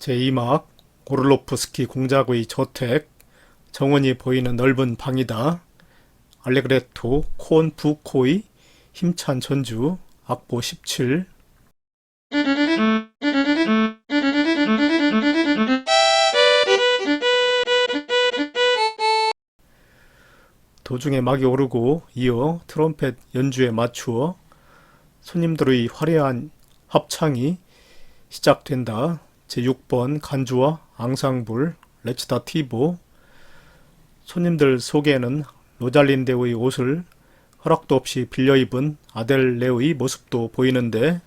제2막 오르로프스키 공작의 저택, 정원이 보이는 넓은 방이다. 알레그레토 콘 부코의 힘찬 전주, 악보 17. 도중에 막이 오르고 이어 트럼펫 연주에 맞추어 손님들의 화려한 합창이 시작된다. 제6번 간주와 앙상블 레치타티보. 손님들 속에는 로잘린데의 옷을 허락도 없이 빌려 입은 아델레의 모습도 보이는데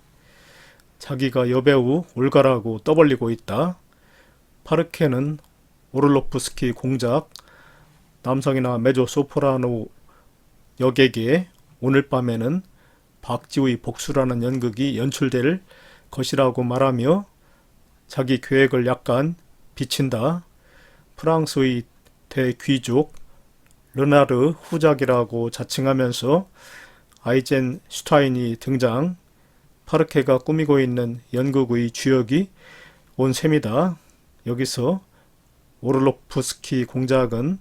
자기가 여배우 올가라고 떠벌리고 있다. 파르케는 오를로프스키 공작, 남성이나 메조소프라노 역에게 오늘 밤에는 박지의 복수라는 연극이 연출될 것이라고 말하며 자기 계획을 약간 비친다. 프랑스의 대귀족 르나르 후작이라고 자칭하면서 아이젠 슈타인이 등장. 파르케가 꾸미고 있는 연극의 주역이 온 셈이다. 여기서 오를로프스키 공작은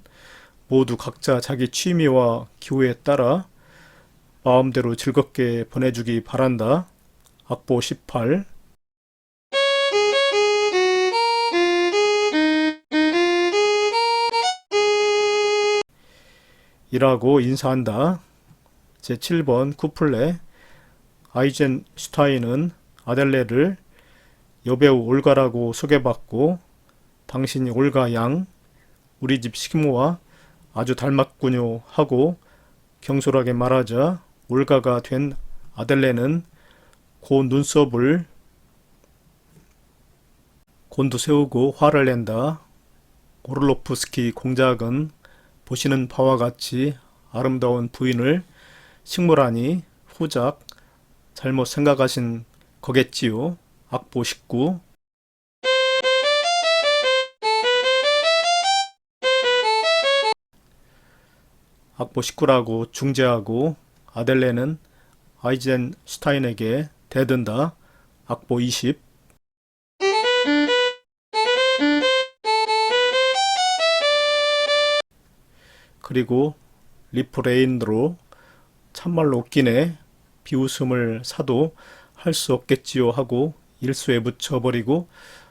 모두 각자 자기 취미와 기호에 따라 마음대로 즐겁게 보내주기 바란다. 악보 18. 이라고 인사한다. 제7번 쿠플레. 아이젠 슈타인은 아델레를 여배우 올가라고 소개받고 당신이 올가 양, 우리 집 식모와 아주 닮았군요 하고 경솔하게 말하자 올가가 된 아델레는 고 눈썹을 곤두세우고 화를 낸다. 오를로프스키 공작은 보시는 바와 같이 아름다운 부인을 식모라니 후작 잘못 생각하신 거겠지요. 악보 19. 악보 19라고 중재하고 아델레는 아이젠 슈타인에게 대든다. 악보 20. 그리고 리프레인으로 참말로 웃기네, 비웃음을 사도 할 수 없겠지요 하고 일수에 붙여버리고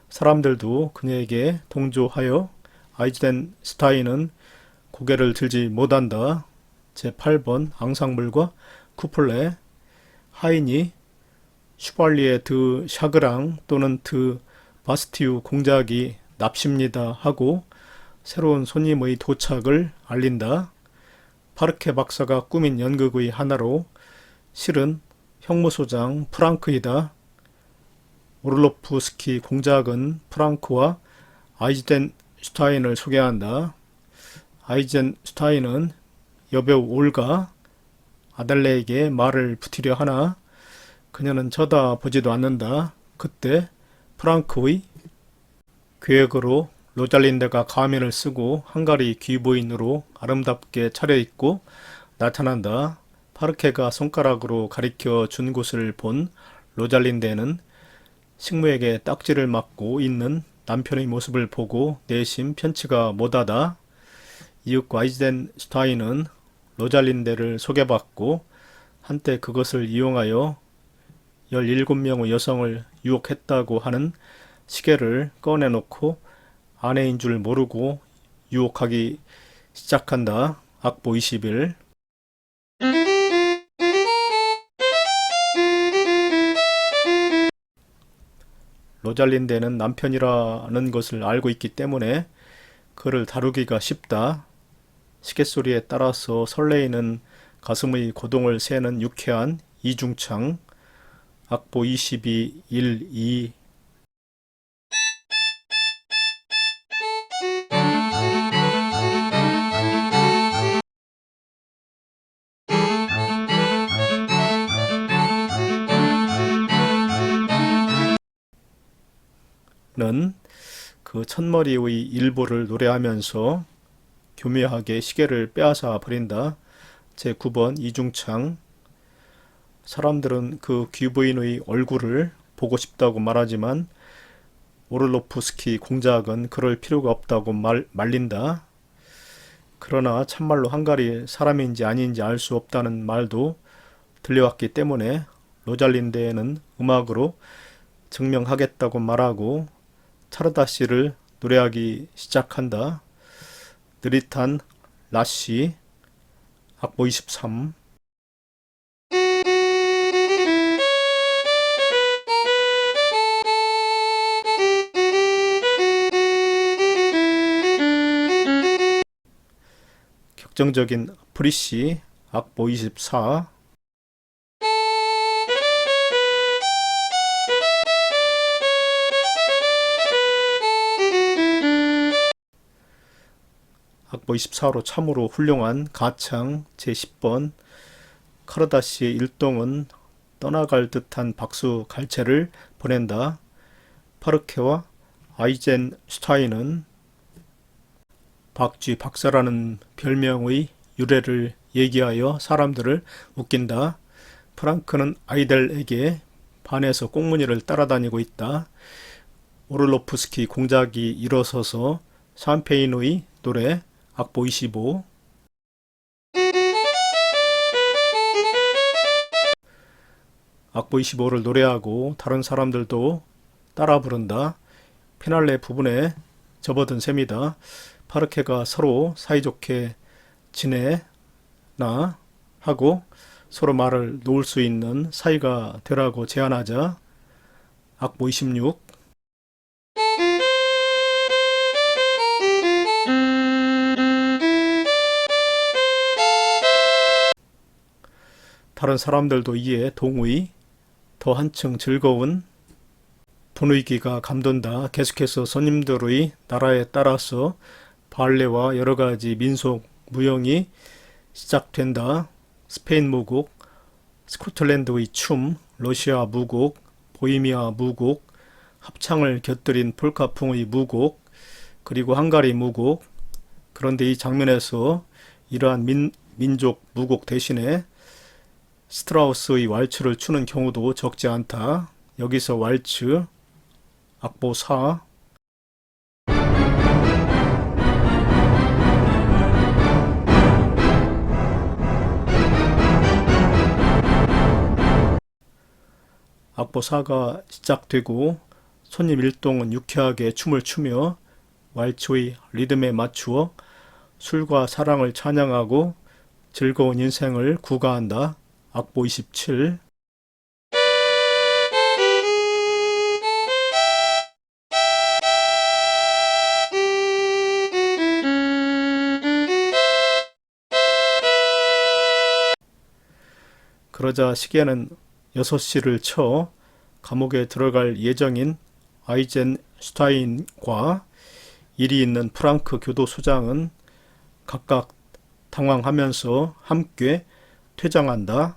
사람들도 그녀에게 동조하여 아이젠 슈타인은 고개를 들지 못한다. 제8번 앙상블과 쿠플레. 하인이 슈발리에 드 샤그랑 또는 드 바스티유 공작이 납십니다 하고 새로운 손님의 도착을 알린다. 파르케 박사가 꾸민 연극의 하나로 실은 형무소장 프랑크이다. 오를로프스키 공작은 프랑크와 아이젠 슈타인을 소개한다. 아이젠 슈타인은 여배우 올가 아델레에게 말을 붙이려 하나 그녀는 쳐다보지도 않는다. 그때 프랑크의 계획으로 로잘린데가 가면을 쓰고 헝가리 귀부인으로 아름답게 차려입고 나타난다. 파르케가 손가락으로 가리켜 준 곳을 본 로잘린데는 식모에게 딱지를 맞고 있는 남편의 모습을 보고 내심 편치가 못하다. 이윽고 아이젠 슈타인은 로잘린데를 소개받고 한때 그것을 이용하여 17명의 여성을 유혹했다고 하는 시계를 꺼내놓고 아내인 줄 모르고 유혹하기 시작한다. 악보 21. 로잘린데는 남편이라는 것을 알고 있기 때문에 그를 다루기가 쉽다. 시계소리에 따라서 설레이는 가슴의 고동을 세는 유쾌한 이중창. 악보 22, 1, 2. 는 그 첫머리의 일부를 노래하면서 교묘하게 시계를 빼앗아 버린다. 제9번 이중창. 사람들은 그 귀부인의 얼굴을 보고 싶다고 말하지만 오를로프스키 공작은 그럴 필요가 없다고 말린다. 그러나 참말로 헝가리 사람인지 아닌지 알 수 없다는 말도 들려왔기 때문에 로잘린데는 음악으로 증명하겠다고 말하고 차르다시를 노래하기 시작한다. 느릿한 라시, 악보 23. 격정적인 프리시, 악보 24. 악보 24로 참으로 훌륭한 가창 제10번. 카르다시의 일동은 떠나갈 듯한 박수 갈채를 보낸다. 파르케와 아이젠슈타인은 박쥐 박사라는 별명의 유래를 얘기하여 사람들을 웃긴다. 프랑크는 아이들에게 반해서 꽁무니를 따라다니고 있다. 오를로프스키 공작이 일어서서 샴페인의 노래, 악보 25. 악보 25를 노래하고 다른 사람들도 따라 부른다. 피날레 부분에 접어든 셈이다. 파르케가 서로 사이좋게 지내나 하고 서로 말을 놓을 수 있는 사이가 되라고 제안하자. 악보 26. 다른 사람들도 이에 동의, 더 한층 즐거운 분위기가 감돈다. 계속해서 손님들의 나라에 따라서 발레와 여러가지 민속 무용이 시작된다. 스페인 무곡, 스코틀랜드의 춤, 러시아 무곡, 보헤미아 무곡, 합창을 곁들인 폴카풍의 무곡, 그리고 헝가리 무곡. 그런데 이 장면에서 이러한 민족 무곡 대신에 스트라우스의 왈츠를 추는 경우도 적지 않다. 여기서 왈츠, 악보 4. 악보 4가 시작되고 손님 일동은 유쾌하게 춤을 추며 왈츠의 리듬에 맞추어 술과 사랑을 찬양하고 즐거운 인생을 구가한다. 악보 27. 그러자 시계는 6시를 쳐 감옥에 들어갈 예정인 아이젠슈타인과 일이 있는 프랑크 교도소장은 각각 당황하면서 함께 퇴장한다.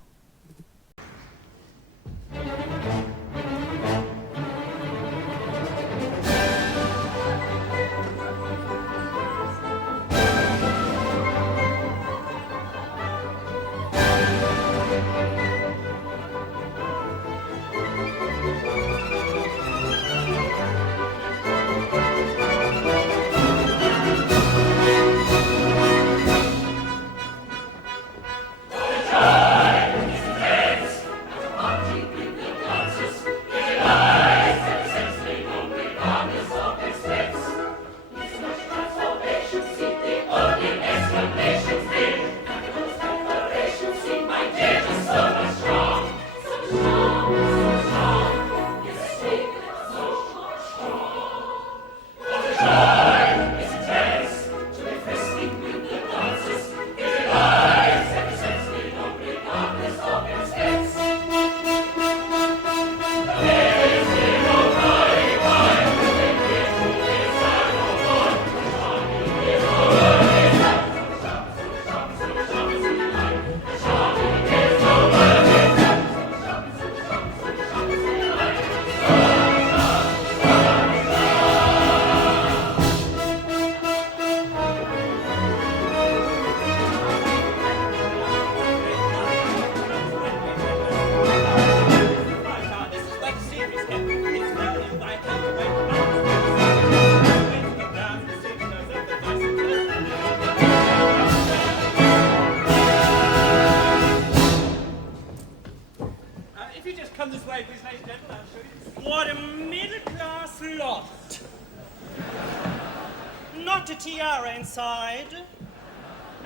white tiara inside,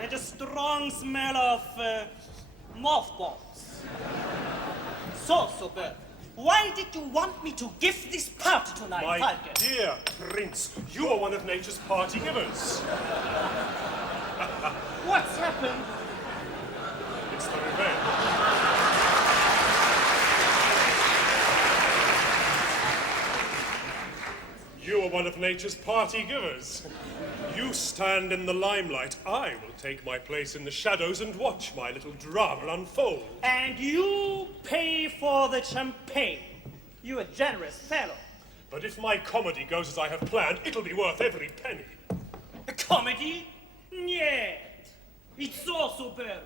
and a strong smell of mothballs. So, Bert, why did you want me to give this party tonight, My Falke? dear Prince, you are one of nature's party givers. What's happened? It's the revenge. You are one of nature's party givers. You stand in the limelight. I will take my place in the shadows and watch my little drama unfold. And you pay for the champagne. You're a generous fellow. But if my comedy goes as I have planned, it'll be worth every penny. A comedy? Niet. It's so superb.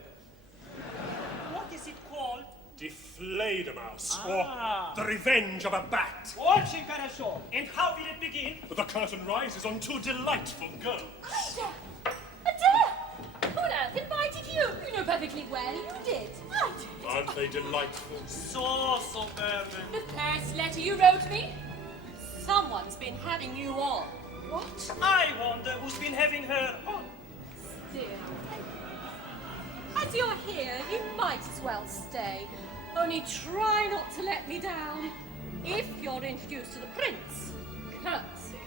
What is it called? Defladermouse, Ah. or The Revenge of a Bat. Очень хорошо. And how will it begin? The curtain rises on two delightful girls. Adele! Who on earth invited you? You know perfectly well you did. I did. Aren't they delightful? So superb. The first letter you wrote me? Someone's been having you on. What? I wonder who's been having her on. Still. As you're here, you might as well stay. Only try not to let me down. If you're introduced to the prince, curtsy.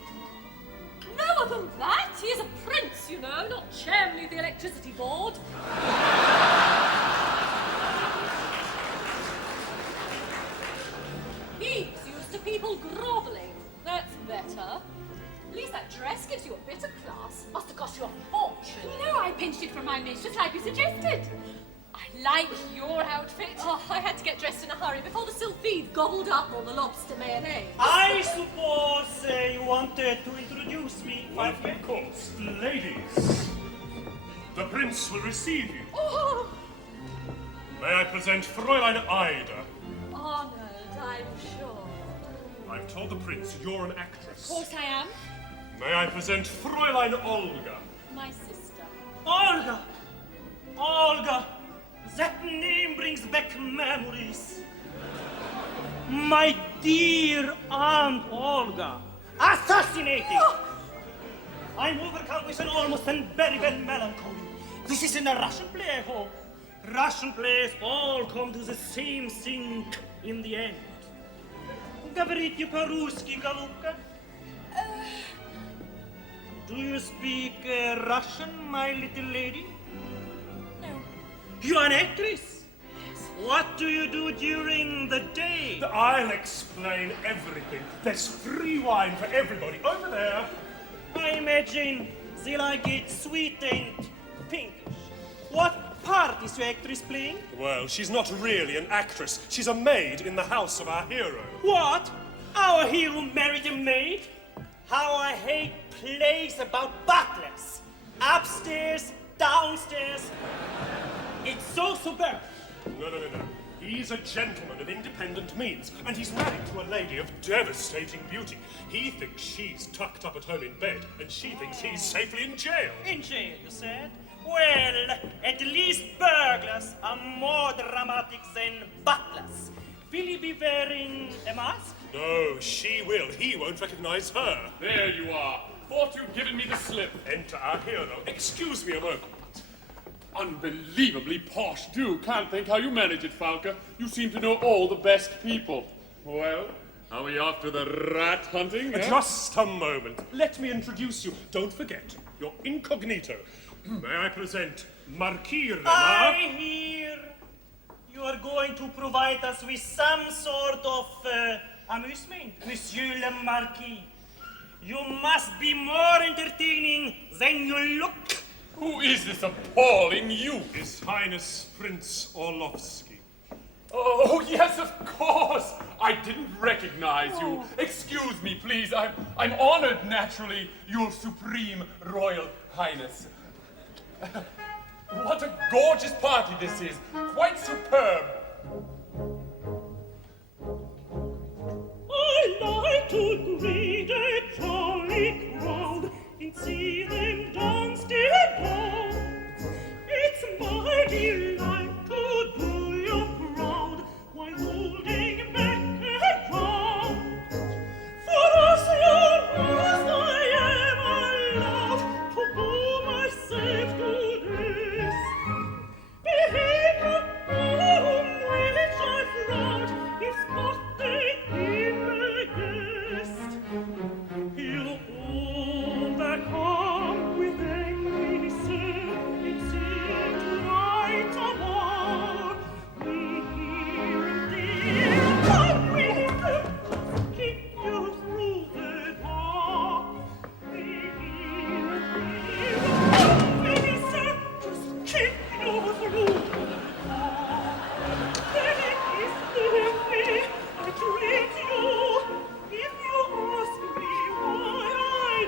No, other than that, he is a prince, you know, not chairman of the electricity board. He's used to people grovelling. That's better. At least that dress gives you a bit of class. Must have cost you a fortune. No, I pinched it from my mistress like you suggested. I like your outfit. Oh, I had to get dressed in a hurry before the sylphide gobbled up all the lobster mayonnaise. I suppose you wanted to introduce me, Well, Falke? of course. Ladies, the prince will receive you. Oh, May I present Fräulein Ida? honoured, I'm sure. I've told the prince you're an actress. Of course I am. May I present Fräulein Olga? My sister. Olga! Olga! That name brings back memories. My dear Aunt Olga. Assassinated! I'm overcome with an almost unbearable melancholy. This isn't a Russian play, I hope. Russian plays all come to the same thing in the end. Говорите по-русски, голубка? Do you speak Russian, my little lady? No. You're an actress? What do you do during the day? I'll explain everything. There's free wine for everybody over there. I imagine they like it sweet and pinkish. What part is your actress playing? Well, she's not really an actress. She's a maid in the house of our hero. What? Our hero married a maid? How I hate plays about butlers. Upstairs, downstairs. It's so superb. No. He's a gentleman of independent means, and he's married to a lady of devastating beauty. He thinks she's tucked up at home in bed, and she thinks he's safely in jail. In jail, you said? Well, at least burglars are more dramatic than butlers. Will he be wearing a mask? No, she will. He won't recognize her. There you are. Thought you'd given me the slip. Enter our hero. Excuse me a moment. Unbelievably posh, too. Can't think how you manage it, Falke. You seem to know all the best people. Well, are we off to the rat hunting? Eh? Just a moment. Let me introduce you. Don't forget, you're incognito. May I present Marquis Renard? I hear you are going to provide us with some sort of amusement, Monsieur le Marquis. You must be more entertaining than you look. Who is this appalling youth? His Highness Prince Orlovsky. Oh, yes, of course. I didn't recognize you. Excuse me, please. I'm honored, naturally, Your Supreme Royal Highness. What a gorgeous party this is. Quite superb. I like to greet a jolly crowd and see them dance their dance. It's my delight to do you proud while holding back a drum. For us, your rose, I am allowed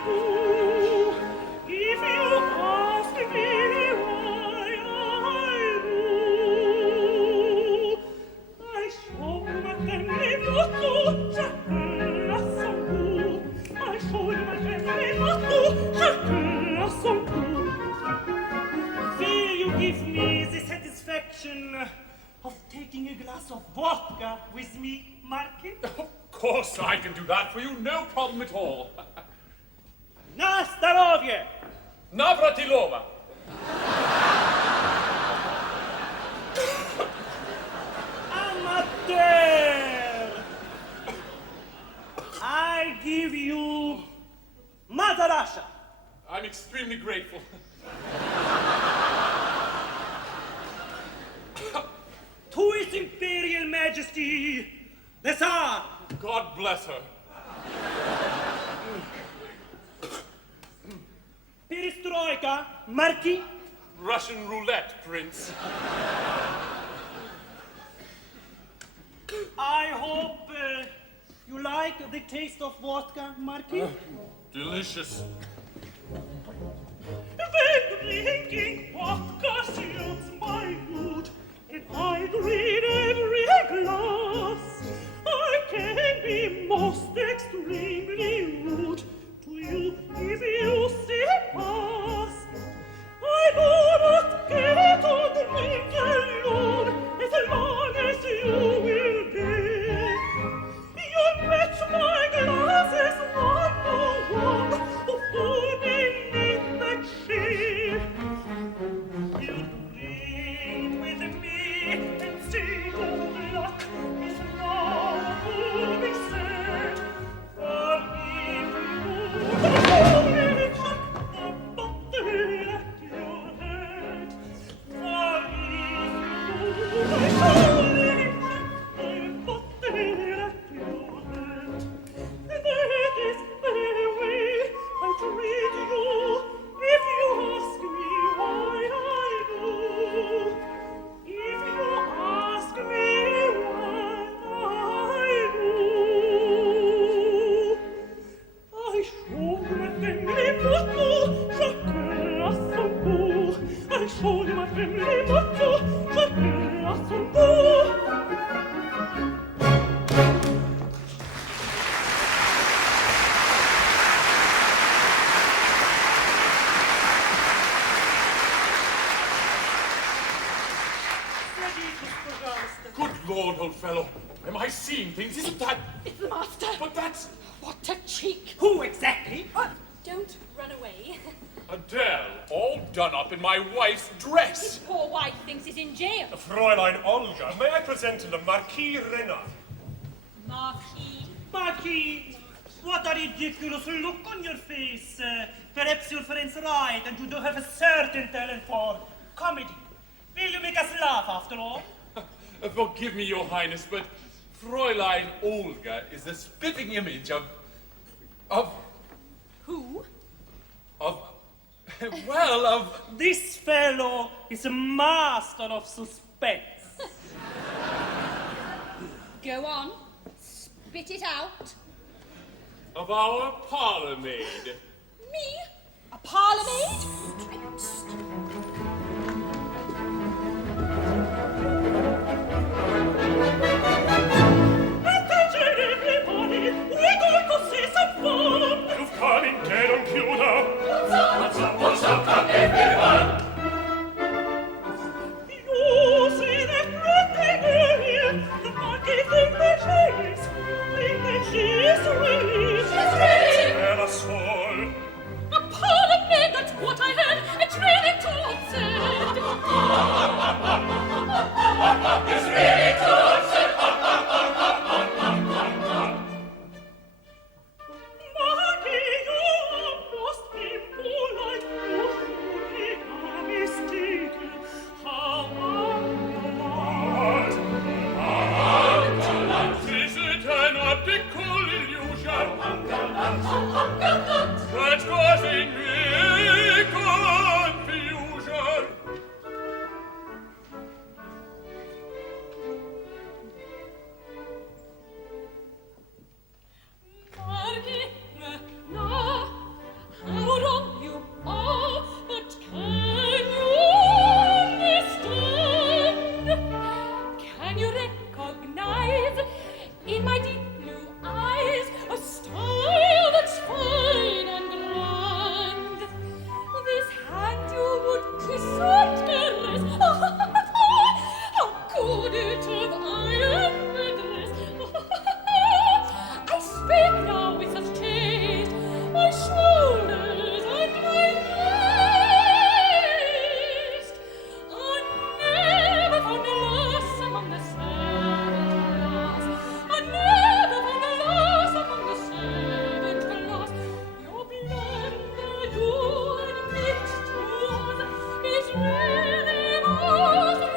do. If you ask me why I do, I show my family motto, chacun à son goût. I show you my family motto, chacun à son goût. Will you give me the satisfaction of taking a glass of vodka with me, Marky? Of course I can do that for you, no problem at all. Na zdrowie! Navratilova! Amateur! I give you Mother Russia. I'm extremely grateful. To His Imperial Majesty, the Tsar. God bless her. Perestroika, Marquis. Russian roulette, Prince. I hope you like the taste of vodka, Marquis. Delicious. When drinking vodka suits my mood, and I drink every glass, I can be most extremely rude to you if you say pass. I do not care to drink alone as long as you will bear. You match my glasses one to one, full beneath the shade. You drink with me and see good luck is now will be said. For if you only chuck the bottle at your head, for if you only chuck the bottle at your head, that is the way I treat you. If you ask me why I do, if you ask me why I do, I show my family motto, chacun à son goût. I show you my family motto, chacun à son goût. Good Lord, old fellow. Am I seeing things? Isn't that... It's the master. But that's... What a cheek. Who exactly? Don't run away. Adele, all done up in my wife's dress. Poor wife thinks he's in jail. Fräulein Olga, may I present the Marquis Renard? Marquis. Marquis, what a ridiculous look on your face. Perhaps your friend's right, and you do have a certain talent for comedy. Will you make us laugh after all? Forgive me, Your Highness, but Fräulein Olga is the spitting image of... Who? Well, of... This fellow is a master of suspense. Go on. Spit it out. of our parlour maid. Me? A parlour maid? Attention everybody, we're going to see some fun. You've come in dead on computer. What's up, come everyone? You see that pretty girl here? The monkey think that she is really. Tell us all. A parlour maid, that's what I heard. It's really too absurd. It's really too absurd. Monkey, you must be polite. You should be mistaken. How Is it an optical illusion that's causing me confusion? Marquis, no, my shoulders and my waist. I never found a lass among the servant class. I never found a lass among the servant class. Your blunder, your pictures is really most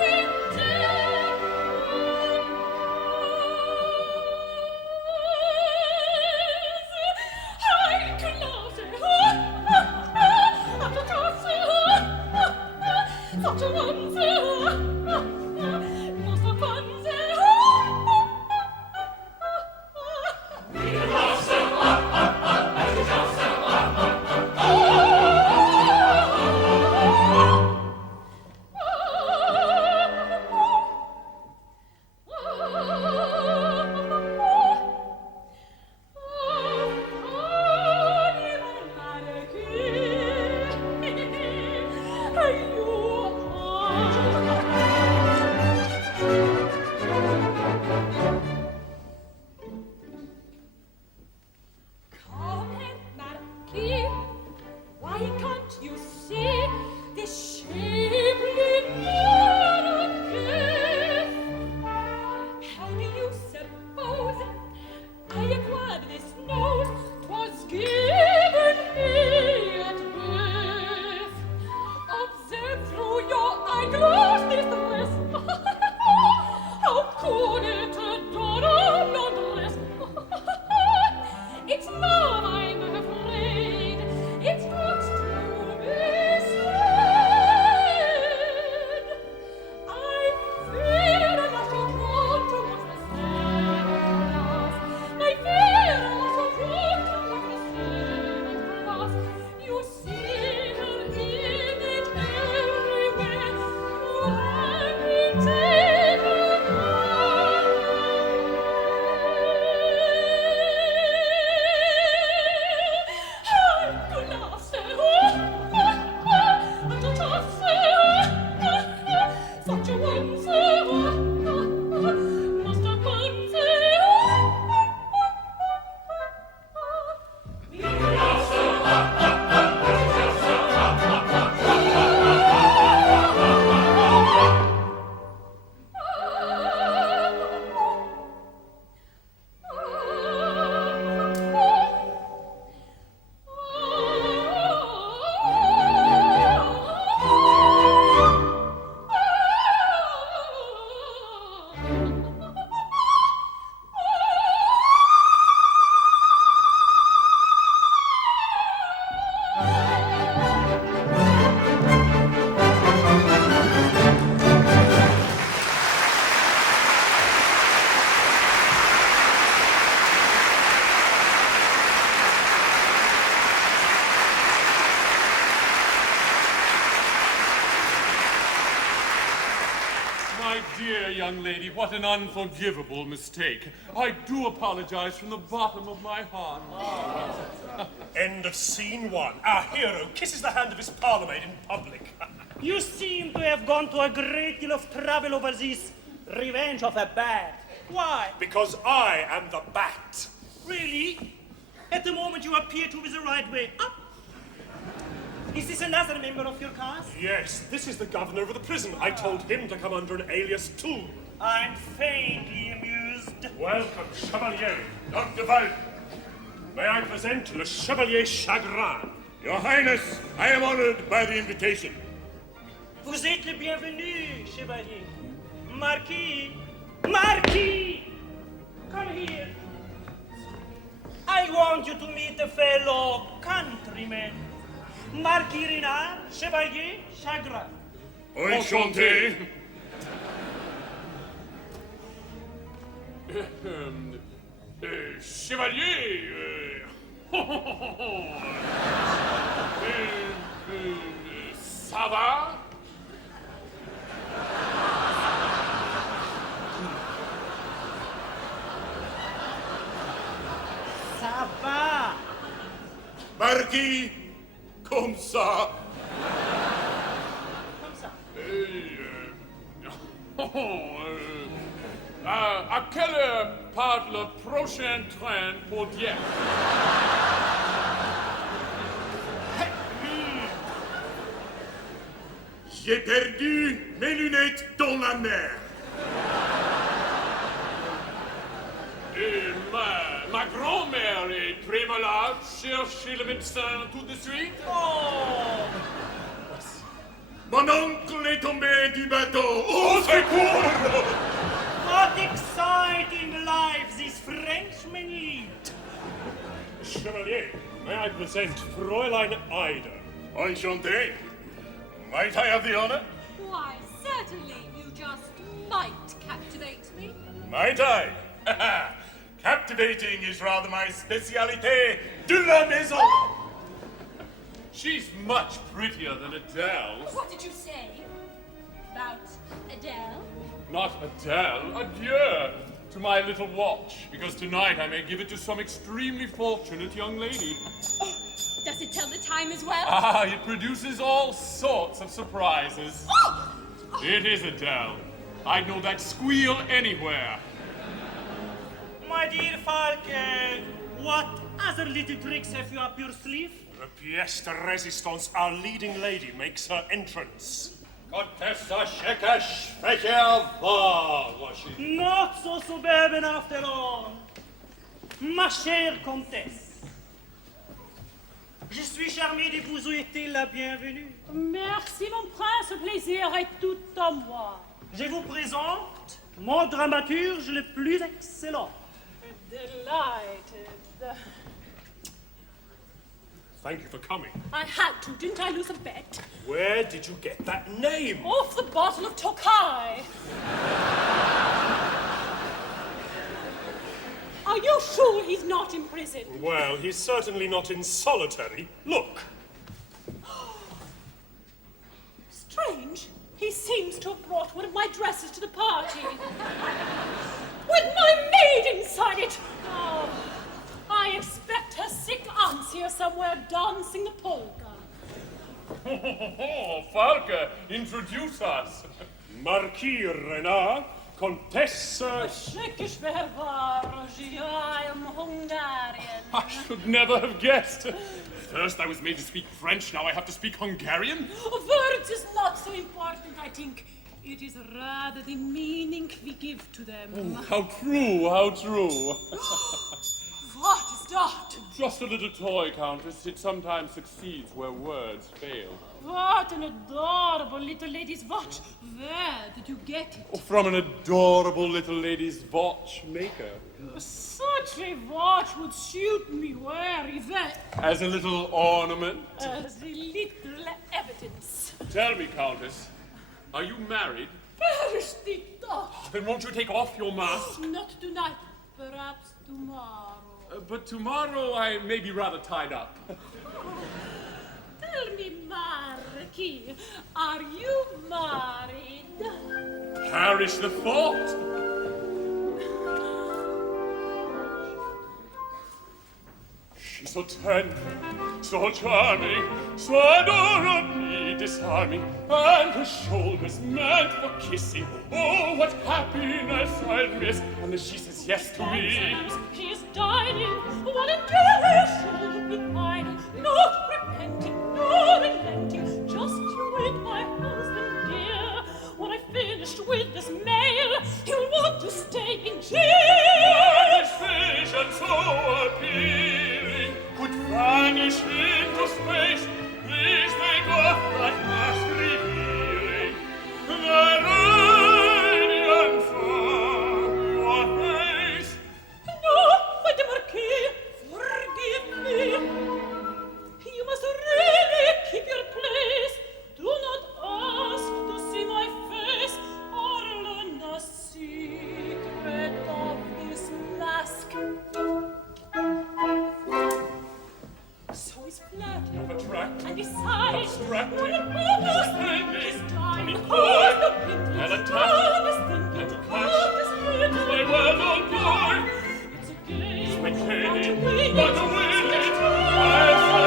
Why can't you see this shapely miracle? How do you suppose I acquired this nose? 'Twas given me at birth. Observe through your eyeglass this dress. How could it adorn your dress? It's love, I'm afraid. It's not to be said. I fear I must have gone towards the servant class. I fear I must have gone towards the servant class. You see her image everywhere. You have been taken My dear young lady, what an unforgivable mistake. I do apologize from the bottom of my heart. End of scene 1. Our hero kisses the hand of his parlourmaid in public. You seem to have gone to a great deal of trouble over this revenge of a bat. Why? Because I am the bat. Really? At the moment you appear to be the right way up. Is this another member of your cast? Yes, this is the governor of the prison. I told him to come under an alias too. I'm faintly amused. Welcome, Chevalier. Dr. Val. May I present Le Chevalier Chagrin? Your Highness, I am honored by the invitation. Vous êtes le bienvenu, Chevalier. Marquis! Marquis! Come here. I want you to meet a fellow countryman. Marquis Renard, Chevalier Chagrin. Enchanté. Chevalier, ça va? Ça va. Marquis, comme ça. Comme ça. À quelle heure part le prochain train pour Dieppe? J'ai perdu mes lunettes dans la mer. Et ma grand-mère est très malade. Cherchez le médecin tout de suite. Oh! Mon oncle est tombé du bateau. Au secours! What exciting lives these Frenchmen lead! Chevalier, may I present Fräulein Ida? Enchanté. Might I have the honor? Why, certainly, you just might captivate me. Might I? Captivating is rather my spécialité de la maison. She's much prettier than Adele. What did you say? About Adele? Not Adele, adieu to my little watch, because tonight I may give it to some extremely fortunate young lady. Does it tell the time as well? Ah, it produces all sorts of surprises. Oh! It is Adele. I'd know that squeal anywhere. My dear Falke, what other little tricks have you up your sleeve? The pièce de résistance, our leading lady, makes her entrance. Contessa Shekesh Fechervar, Not so suburban after all. Ma chère comtesse, je suis charmé de vous souhaiter la bienvenue. Merci, mon prince, le plaisir est tout à moi. Je vous présente mon dramaturge le plus excellent. Delighted. Thank you for coming. I had to, didn't I lose a bet? Where did you get that name? Off the bottle of Tokai. Are you sure he's not in prison? Well, he's certainly not in solitary. Look. Strange. He seems to have brought one of my dresses to the party. With my maid inside it. Oh, I expect her sick aunt's here somewhere dancing the polka. Oh, Falke, introduce us. Marquis Renard, Contessa... I am Hungarian. I should never have guessed. First I was made to speak French, now I have to speak Hungarian? Words is not so important, I think. It is rather the meaning we give to them. How true, how true. What is that? Just a little toy, Countess. It sometimes succeeds where words fail. What an adorable little lady's watch. Where did you get it? From an adorable little lady's watchmaker. Such a watch would suit me very well. As a little ornament. As a little evidence. Tell me, Countess, are you married? Perish the thought. Then won't you take off your mask? Not tonight, perhaps tomorrow. But tomorrow I may be rather tied up. Tell me, Marquis, are you married? Perish the thought! She's so tender, so charming, so adorably disarming, and her shoulders meant for kissing. Oh, what happiness I'll miss! And she says yes to me. He's dining, what indeed should be idle, not repenting, nor relenting, just you and my husband dear. When I finished with this mail, he'll want to stay in jail. His vision so appealing could vanish into space. Please take off that mask revealing the radiance of your face. No, my dear Marquis, forgive me. You must really keep your place. Do not ask to see my face or learn the secret of this mask. So he's flirting. Attract, And besides, abstract, when it almost friendly, is time, to be who's coy, the pity? and attack, God is and thinking, to God catch, is waiting. is my word on board. It's a game, My not Katie, to win but it. to win it,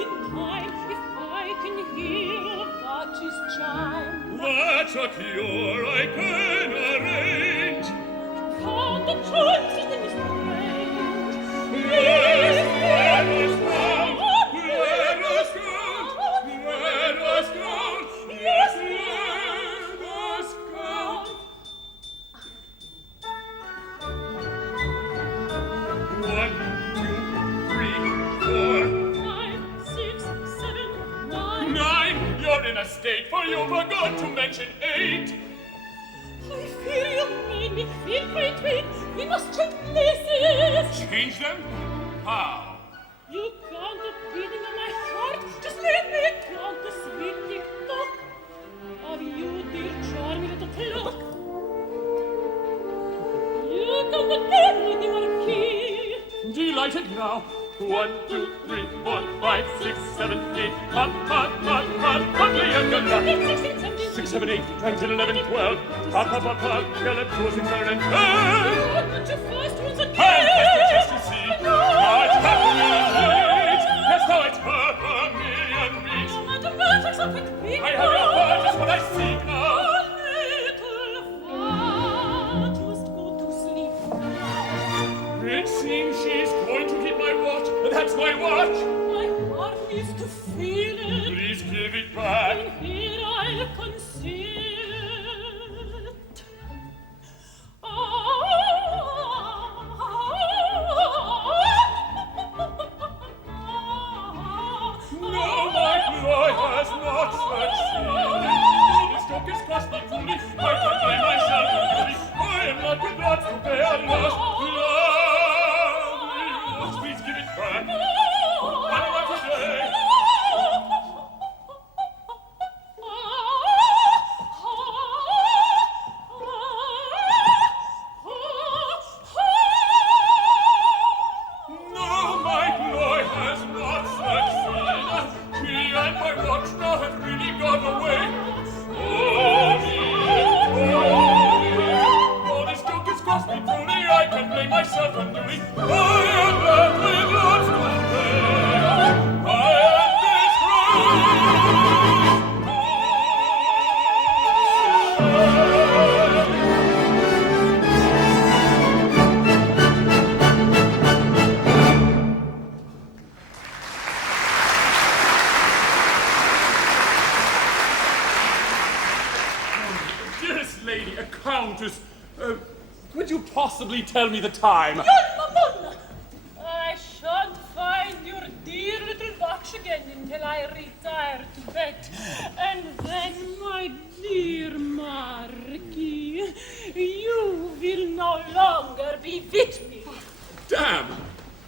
in time if I can hear that is chime. That's a cure I can arrange. Count the chimes in this range. Yes, let us count. Let us count. Let us count. Yes, let us count. 1, 2, 3, 4, 5, 6, 7, 9. 9. You're in a state, for you forgot to mention 8. I fear you made me feel quite weak. We must change places. Change them? How? You count the beating of my heart. Just let me count the sweet tick-tock of you, dear charming little clock. You count the every Marquis. Delighted now. 1, 2, 3, 4, 5, 6, 7, 8. Hop, hop, hop, hop, ugly and good luck. 6, 7, 8, 9, 10, 11, 12. Hop, hop, hop, hop, yellow, 2, 6, 7, and 10. Not too fast once again. Fantastic just to see. Not happy and rich. Yes, how it's her million reach. Mathematics are quick feet. I have your heart, just what I seek now. Little fat, just go to sleep. It seems she's going to hit my watch. That's my watch. My heart needs to feel it. Please give it back. And here I'll conceal it. No, my ploy has not succeeded. This joke is cost me truly. I can't blame myself really. I am not with lots to pay a loss. Lovely loss, please give it back. One more today. No, my ploy has not succeeded. She and my watch now have really gone away. Oh, this joke has cost me truly. I can blame myself unduly. I am left with lots to pay. I am Dearest lady, a countess, could you possibly tell me the time? Mamma, I shan't find your dear little watch again until I retire to bed. And then, my dear Marquis, you will no longer be with me. Damn!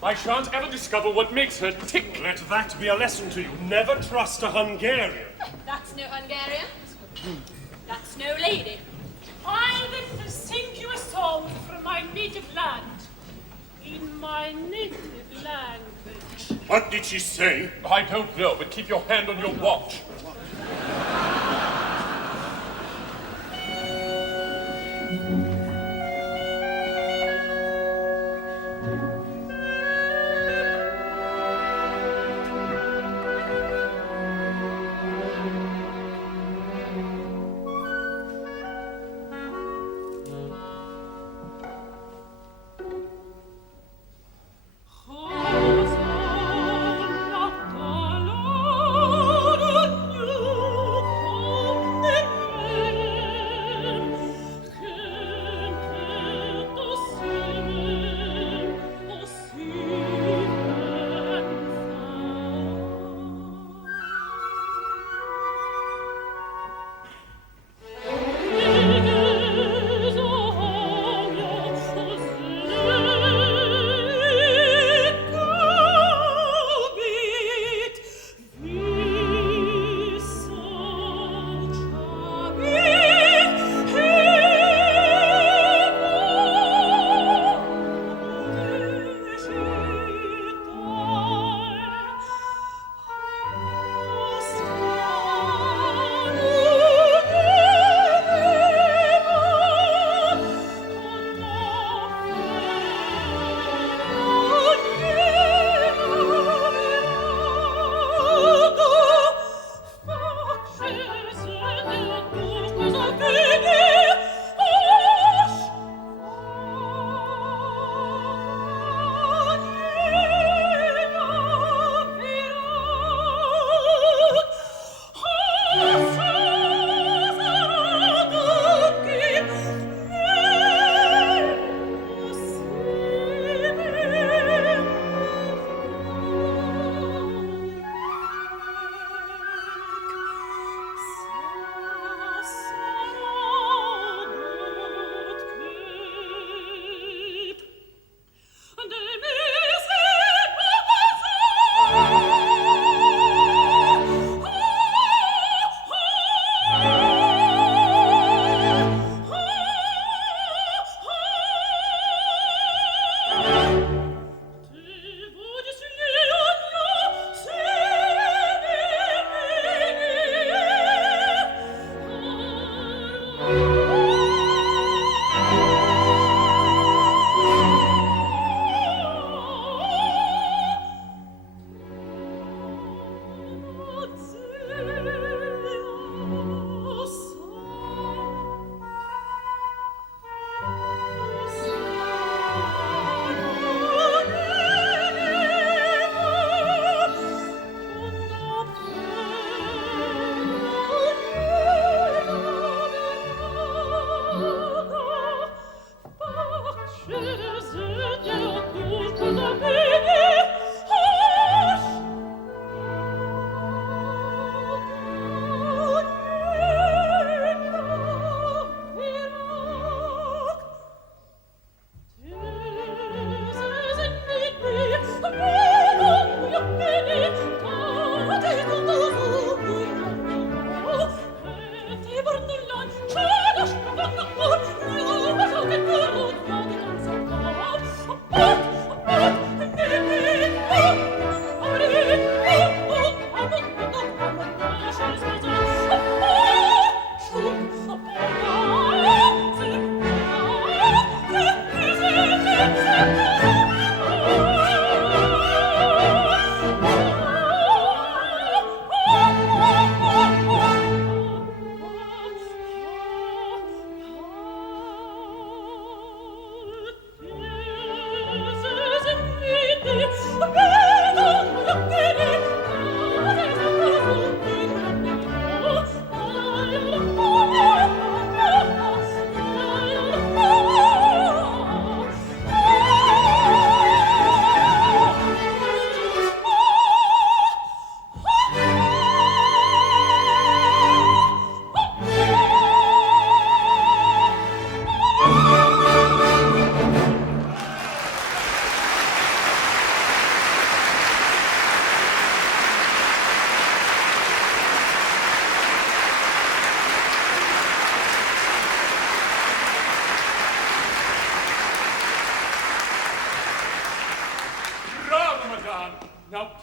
I shan't ever discover what makes her tick. Let that be a lesson to you. Never trust a Hungarian. That's no Hungarian. That's no lady. I will sing you a song from my native land, in my native language. What did she say? I don't know, but keep your hand on your watch. Cosa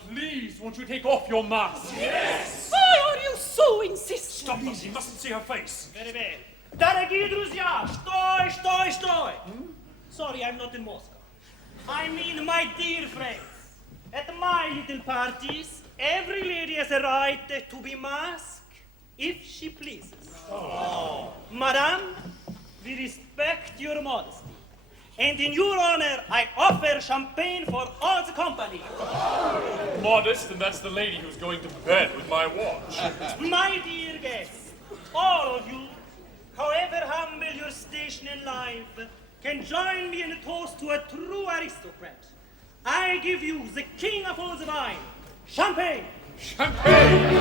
please, won't you take off your mask? Why are you so insistent? Stop us, he mustn't see her face. Very well. Дорогие друзья, стой! Sorry, I'm not in Moscow. I mean, my dear friends, at my little parties, every lady has a right to be masked if she pleases. Madame, we respect your modesty. And in your honor, I offer champagne for all the company. Modest, and that's the lady who's going to bed with my watch. My dear guests, all of you, however humble your station in life, can join me in a toast to a true aristocrat. I give you the king of all the wine, champagne. Champagne!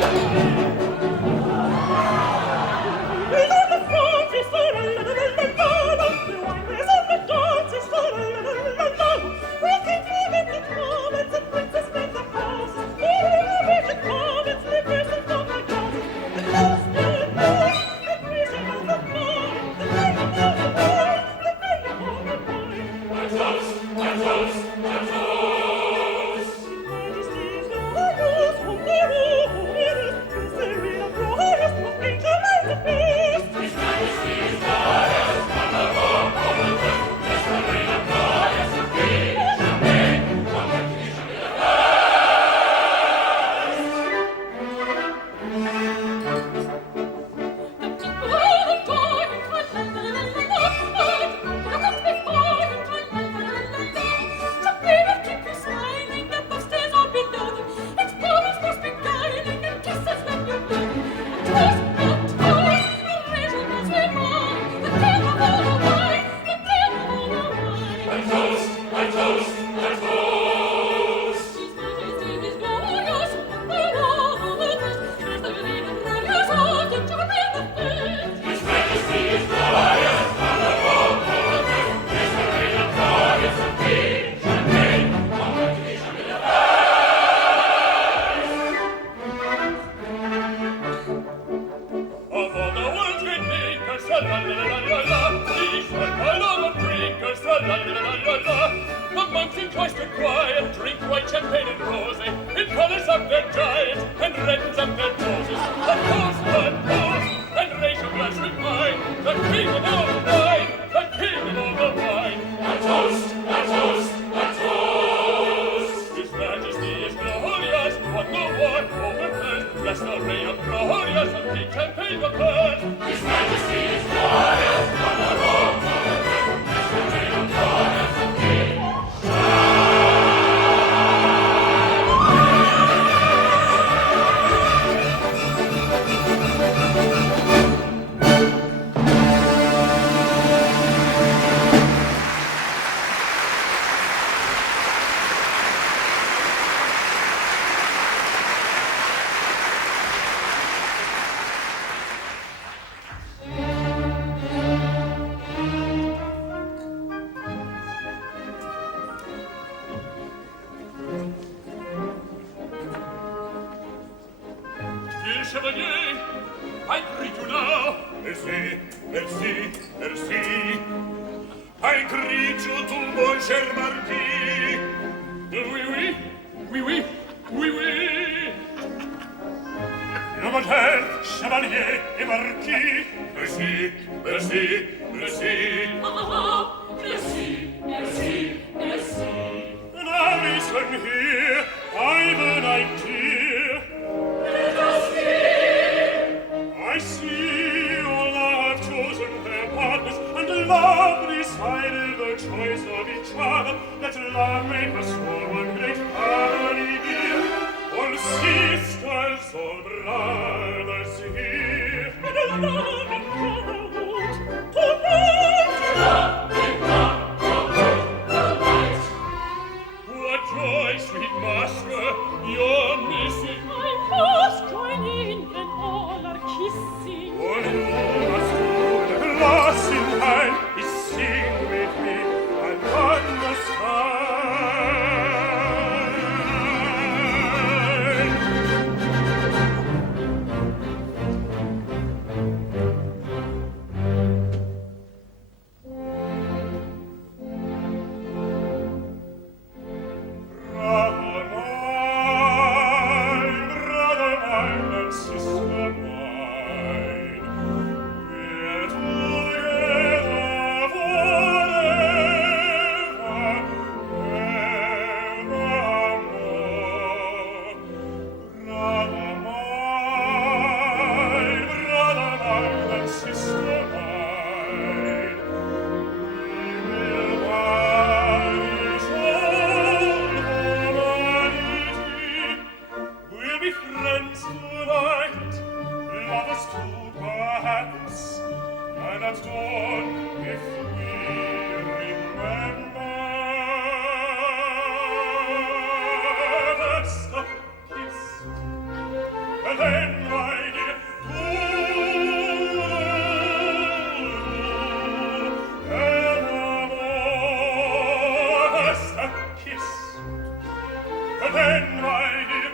The monks in cloistered quiet drink white champagne and rosé. It colours up their giants and reddens up their noses. Of course, and raise your glass with mine. The king of all the wine, the king of all the wine. A toast, a toast, a toast. His Majesty is glorious, what the war overflows. Bless the reign of glorious and keep champagne the bird. His Majesty is glorious, what the war overflows. Bless the reign of glorious and keep Chevalier, I greet you now. Merci, merci, merci. I greet you to mon cher Marquis. Oui, oui, oui, oui, oui, oui. Your good health, Chevalier et Marquis. Merci, merci, merci. Merci, merci, merci. Now listen here, I've an idea. I see all have chosen their partners, and love decided the choice of each other. Let love make us all one great family dear, all sisters, all brothers here. And a loving brotherhood, tonight. What joy, sweet master, you're missing. I must join in when all are kissing. All you must do, the glass in hand, is sing with me, and on the sky. tonight, lovers too, perhaps, and at dawn, if we remember, first a kiss, and then, my dear, first a kiss, and then, my dear,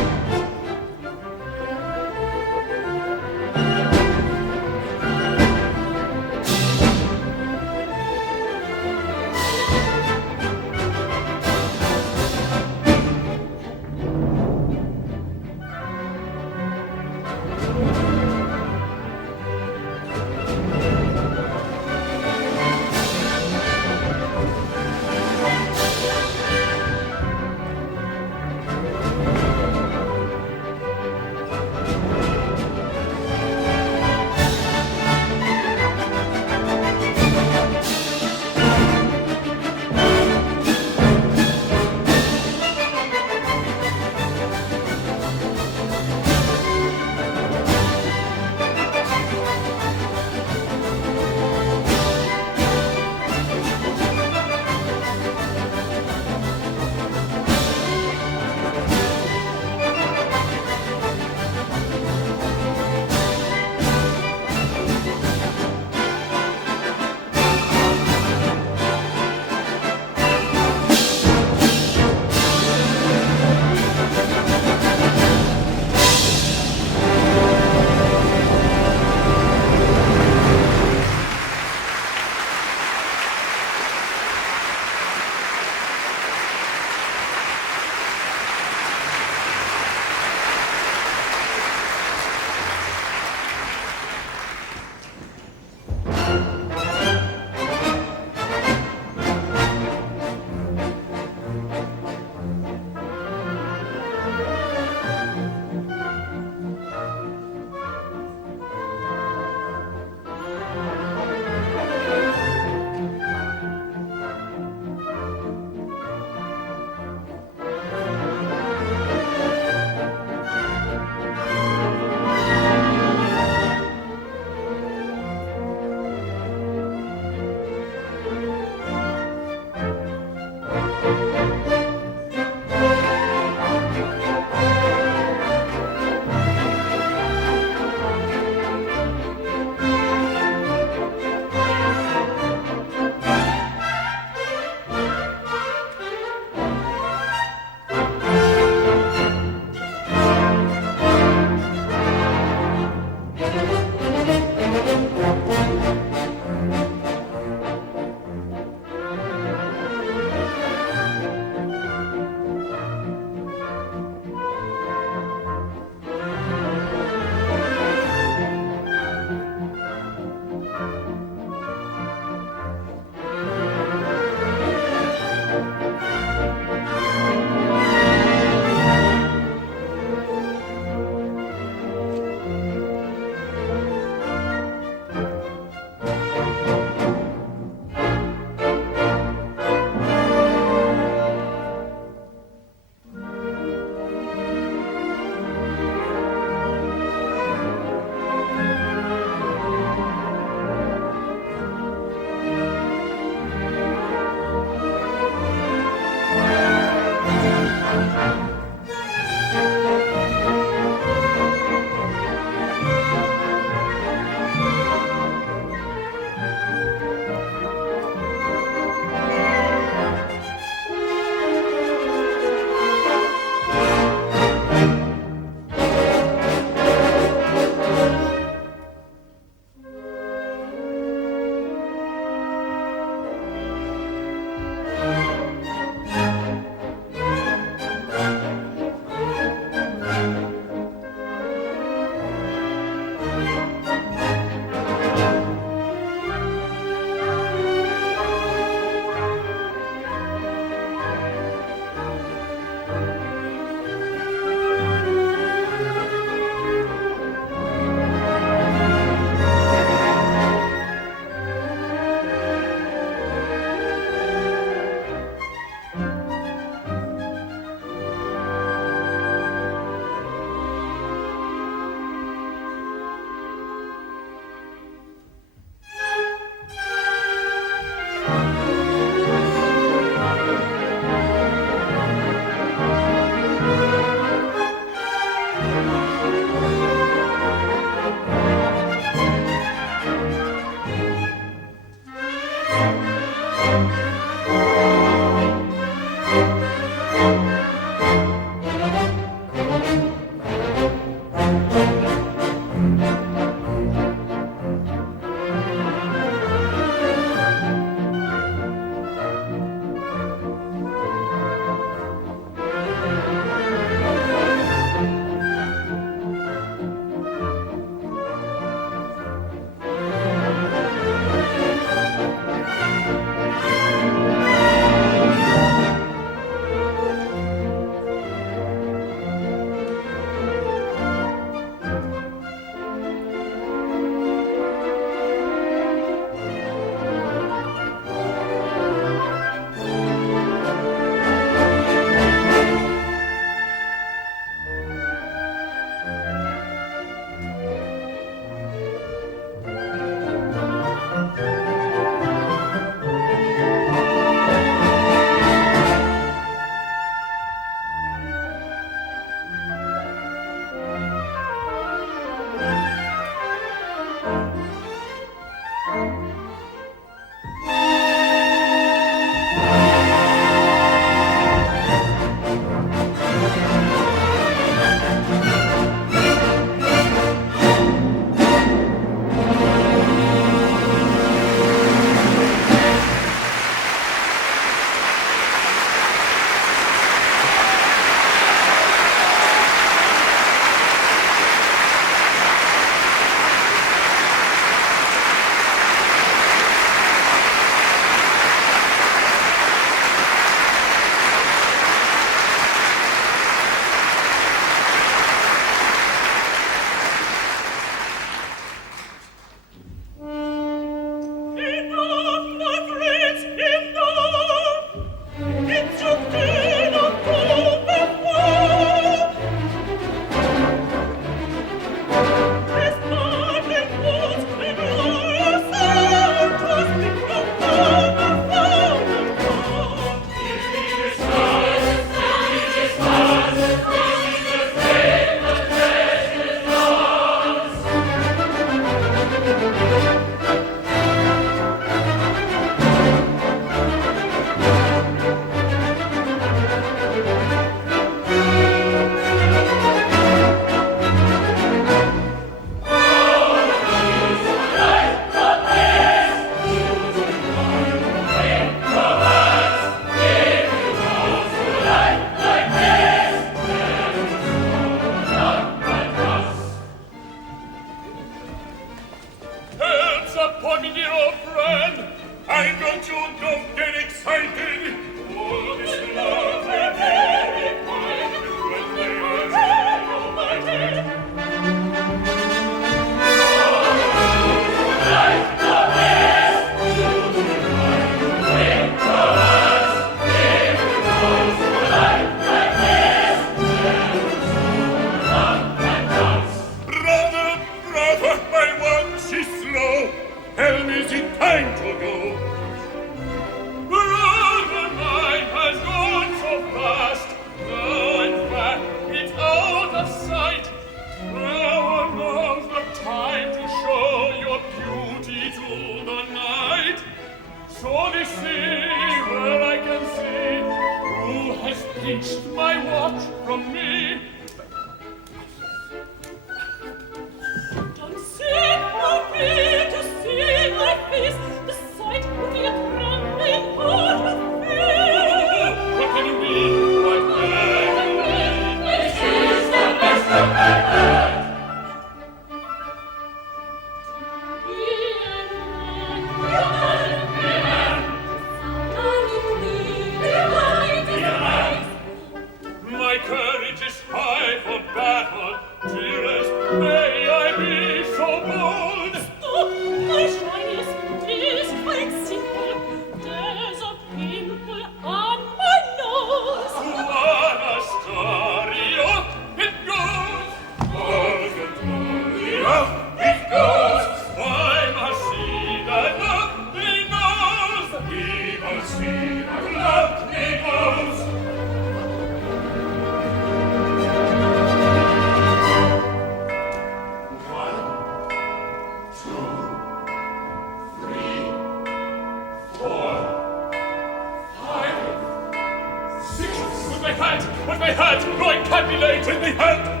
lady, let me help.